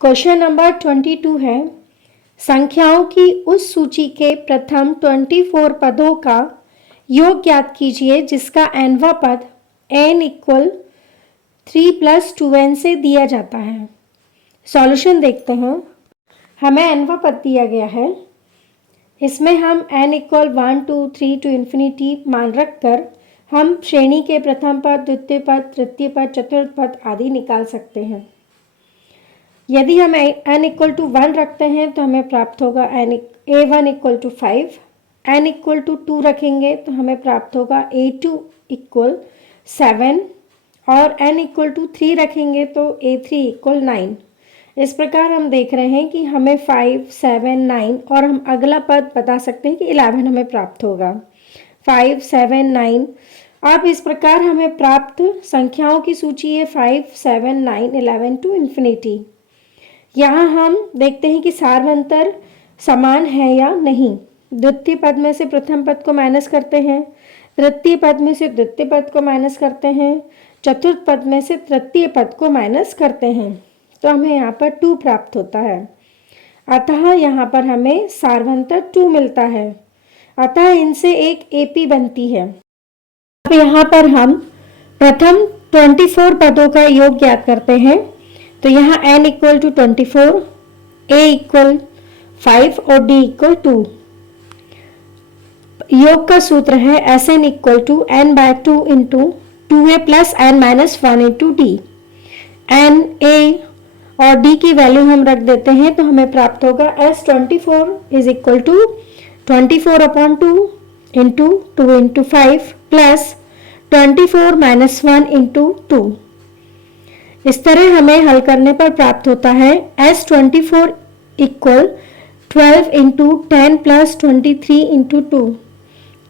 Question number 22 है, संख्याओं की उस सूची के प्रथम 24 पदों का योग ज्ञात कीजिए जिसका nवां पद n इक्वल 3 + 2n से दिया जाता है। सॉल्यूशन देखते हैं। हमें nवां पद दिया गया है, इसमें हम n इक्वल 1 2 3 टू इन्फिनिटी मान रखकर हम श्रेणी के प्रथम पद, द्वितीय पद, तृतीय पद, चतुर्थ पद आदि निकाल सकते हैं। यदि हम n इक्वल टू 1 रखते हैं तो हमें प्राप्त होगा a1 equal to 5, n equal to 2 रखेंगे तो हमें प्राप्त होगा a2 इक्वल 7 और n इक्वल टू 3 रखेंगे तो a3 इक्वल 9। इस प्रकार हम देख रहे हैं कि हमें 5, 7, 9 और हम अगला पद बता सकते हैं कि 11 हमें प्राप्त होगा। 5, 7, 9। अब इस प्रकार हमें प्राप्त संख्याओं की सूची है 5, 7, 9, 11 टू इन्फिनिटी। यहाँ हम देखते हैं कि सार्वंतर समान है या नहीं। द्वितीय पद में से प्रथम पद को माइनस करते हैं, तृतीय पद में से द्वितीय पद को माइनस करते हैं, चतुर्थ पद में से तृतीय पद को माइनस करते हैं तो हमें यहाँ पर 2 प्राप्त होता है। अतः यहाँ पर हमें सार्वंतर 2 मिलता है। अतः इनसे एक एपी बनती है। अब यहाँ पर हम प्रथम 24 पदों का योग ज्ञात करते हैं। तो यहाँ n equal to 24, a equal 5 और d इक्वल 2। योग का सूत्र है Sn equal to n/2 into 2a plus n minus 1 into D. n, a और d की वैल्यू हम रख देते हैं तो हमें प्राप्त होगा S24 is equal to 24/2 into 2 into 5 plus 24 minus 1 into 2। इस तरह हमें हल करने पर प्राप्त होता है S24 equal 12 into 10 plus 23 into 2।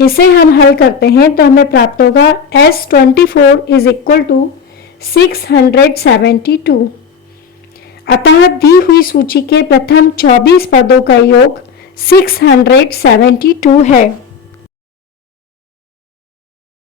इसे हम हल करते हैं तो हमें प्राप्त होगा S24 इज इक्वल टू 672। अतः दी हुई सूची के प्रथम 24 पदों का योग 672 है।